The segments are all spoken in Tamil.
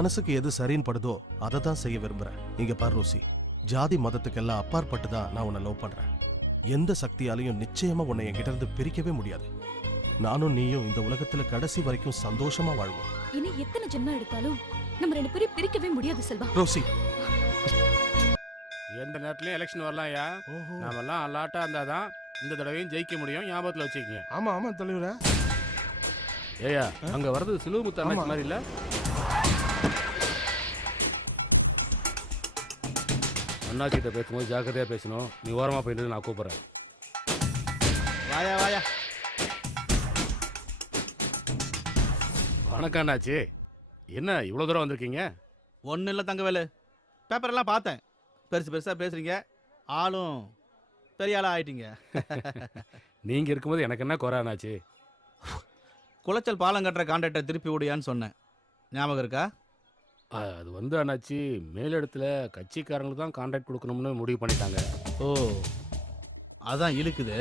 மனசுக்கு எது சரின்னு படுதோ அதை தான் செய்ய விரும்புறேன். இங்க பாரு ரோசி. ஜாதி மதத்துக்கெல்லாம் அப்பாற்பட்டு தான் நான் உன்னை லவ் பண்றேன். எந்த சக்தியாலையும் நிச்சயமா உன்னை என்கிட்ட இருந்து பிரிக்கவே முடியாது. நானும் நீயும் இந்த உலகத்துல கடைசி வரைக்கும் சந்தோஷமா வாழ்வோம். இனி எத்தனை ஜென்மம் எடுத்தாலும் நம்ம ரெண்டு பேரும் பிரிக்கவே முடியாது செல்வா. ரோசி. எந்த நேரத்துலயும் எலெக்ஷன் வரலாம்யா. ஓஹோ. நாமெல்லாம் அலாட்டா இருந்தாதான் இந்த தடவையும் ஜெயிக்க முடியும் ஞாபகத்துல வச்சுக்கங்க. ஆமா ஆமா தலைவரே. ஏயா அங்க வர்றது சிலுவை முத்து. மாதிரி இல்ல? அண்ணாச்சிட்ட பேசும்போது ஜாக்கிரதையா பேசணும். நீ ஓரமா போயிட்டு நான் கூப்பிடுறேன். வாயா வாயா. வணக்கம் அண்ணாச்சி. என்ன இவ்வளவு தூரம் வந்திருக்கீங்க? ஒன்றும் இல்லை தங்கவேலு பேப்பரெல்லாம் பார்த்தேன். பெருசு பெருசாக பேசுகிறீங்க ஆளும் பெரிய ஆளாக ஆயிட்டீங்க. நீங்க இருக்கும்போது எனக்கு என்ன குறை அண்ணாச்சி? குளச்சல் பாலம் கட்டுற கான்ட்ராக்டை திருப்பி விடியான்னு சொன்னேன். ஞாபகம் இருக்கா? அது வந்து அண்ணாச்சி மேலிடத்துல கட்சிக்காரங்களுக்கு தான் கான்ட்ராக்ட் கொடுக்கணும்னு முடிவு பண்ணிட்டாங்க. ஓ அதான் இழுக்குது.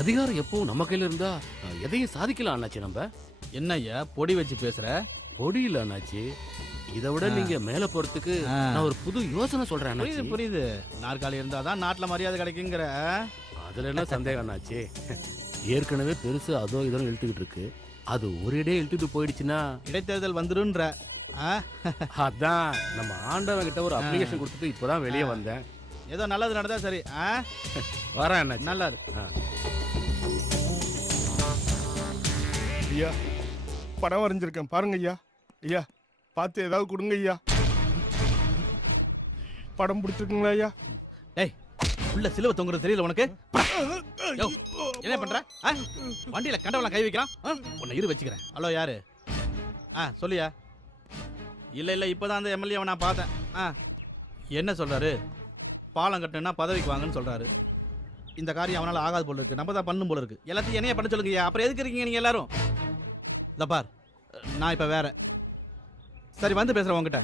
அதிகாரம் எப்பவும் நம்ம கையில இருந்தா அஹ், எதையும் சாதிக்கலாம் அண்ணாச்சி நம்ம. என்னய்யா பொடி வச்சு பேசுகிற பொடியில அண்ணாச்சி. இதை விட நீங்க மேல போறதுக்கு நான் ஒரு புது யோசனை சொல்றேன் புரியுது அண்ணாச்சி. புரியுது நாற்காலி இருந்தால் தான் நாட்டில் மரியாதை கிடைக்குங்கிற. அதுல என்ன சந்தேகம் அண்ணாச்சி? ஏற்கனவே பெருசு அதோ இதோ இழுத்துக்கிட்டு இருக்கு. அது ஒரேடே இழுத்துட்டு போயிடுச்சுன்னா இடைத்தேர்தல் வந்துருன்ற. அதான் நம்ம ஆண்டவன் கிட்ட ஒரு அப்ளிகேஷன் கொடுத்துட்டு இப்பதான் வெளியே. வந்தேன். ஏதோ நல்லது நடந்தா சரி. ஆ? வரேன் அண்ணாச்சி. நல்லா. ஐயா படம் வரைஞ்சிருக்கேன். பாருங்க ஐயா. ஐயா பார்த்து ஏதாவது கொடுங்க ஐயா. படம் பிடிச்சிருக்குங்களா ஐயா? டேய் உள்ள சிலுவை தொங்குறது தெரியல உனக்கு? என்ன பண்ற? ஆ? வண்டியில கண்டவெல்லாம் கை வைக்கிறான்? ஆ? உன்னை இரு வச்சுக்கிறேன். ஹலோ யாரு? ஆ சொல்லியா இல்லை இல்லை இப்போ தான் அந்த எம்எல்ஏ நான் பார்த்தேன். ஆ என்ன சொல்கிறாரு பாலம் கட்டணும்னா பதவிக்கு வாங்கன்னு சொல்கிறாரு இந்த காரியம் அவனால் ஆகாது போல இருக்கு. நம்ம தான் பண்ணும் போல இருக்கு. எல்லாத்தையும் என்னைய பண்ண சொல்லுங்க அப்புறம் எதுக்கு இருக்கீங்க நீங்கள் எல்லாரும்? இந்த பார் நான் இப்போ வேற. சரி வந்து பேசுகிறேன் உங்ககிட்ட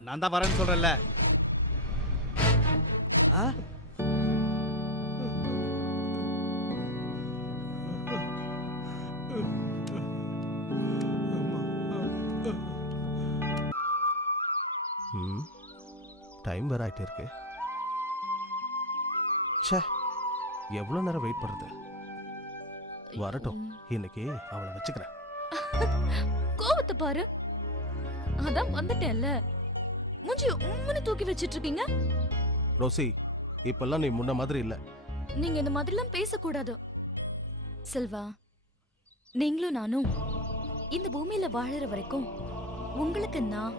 நான் தான் வரேன்னு சொல்கிறேன்ல ஆ? ம். டைம் வேற ஆயிட்டே இருக்கு. ச்சே எவ்வளோ நேரம் வெயிட் பண்றது? வரட்டும் இன்னைக்கு அவளை வச்சுக்கிறேன். கோவத்தை பாரு. அதான் வந்துட்டேன்ல. மூஞ்சி உம்முன்னு தூக்கி வச்சிட்டு இருக்கீங்க ரோசி இப்பெல்லாம் நீ முன்ன மாதிரி இல்ல. நீங்க இந்த மாதிரிலாம் பேசக்கூடாது. செல்வா நீங்களும் நானும் இந்த பூமியில வாழற வரைக்கும் உங்களுக்கு நான்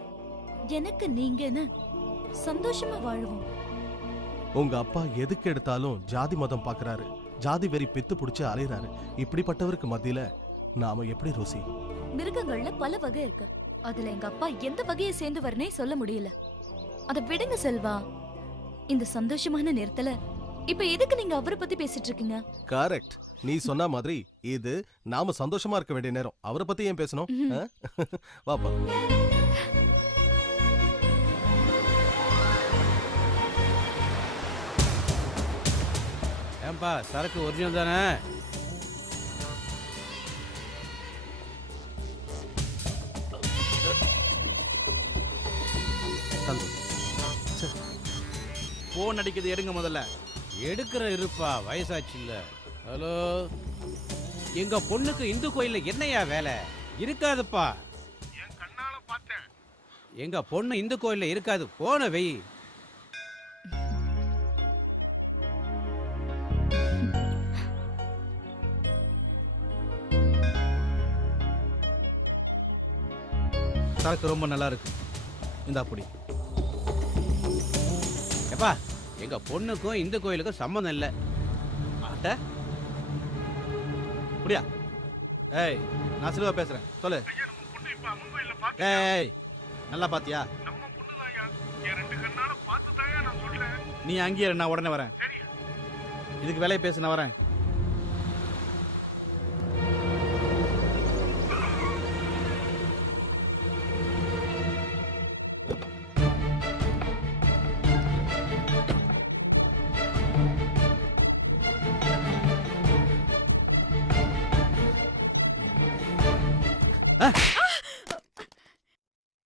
எனக்கு நீங்கன்னு சந்தோஷமா வாழுவோம். உங்க அப்பா எதுக்கு எடுத்தாலும் ஜாதி மதம் பாக்குறாரு. ஜாதி வெறி பித்து புடிச்சு அலையறாரு. இப்படிப்பட்டவருக்கு மத்தியில நாம எப்படி ரோசி? மிருகங்கள்ல பல வகை இருக்கு. அதுல எங்க அப்பா எந்த வகையை சேர்ந்து வரனே சொல்ல முடியல. அத விடுங்க செல்வா. இந்த சந்தோஷமான நேரத்துல இப்ப எதுக்கு நீங்க அவரை பத்தி பேசிட்டு இருக்கீங்க? கரெக்ட் நீ சொன்ன மாதிரி இது நாம சந்தோஷமா இருக்க வேண்டிய நேரம். அவரை பத்தி ஏன் பேசணும். ஆ? ஏன்பா சரக்கு ஒரிஜினல் தானே? போன் அடிக்குது எடுங்க முதல்ல. எடுக்கிற இருப்பா வயசாச்சு இல்ல. ஹலோ? எங்க பொண்ணுக்கு இந்து கோயில்ல என்னையா வேலை? இருக்காதுப்பா. எங்க பொண்ணு இந்து கோயில்ல இருக்காது. போன வெய் சரக்கு ரொம்ப நல்லா இருக்கு இந்தா பொடி. எப்பா எங்க பொண்ணுக்கும் இந்து கோயிலுக்கும் சம்மந்தம் இல்ல. அட. புடியா? ஏய் நான் சிலுவா பேசுறேன். சொல்லு. ஏய் நல்லா பாத்தியா? நீ அங்கேயே நான் உடனே வரேன். இதுக்கு வேலையை பேசு நான் வரேன். ஆ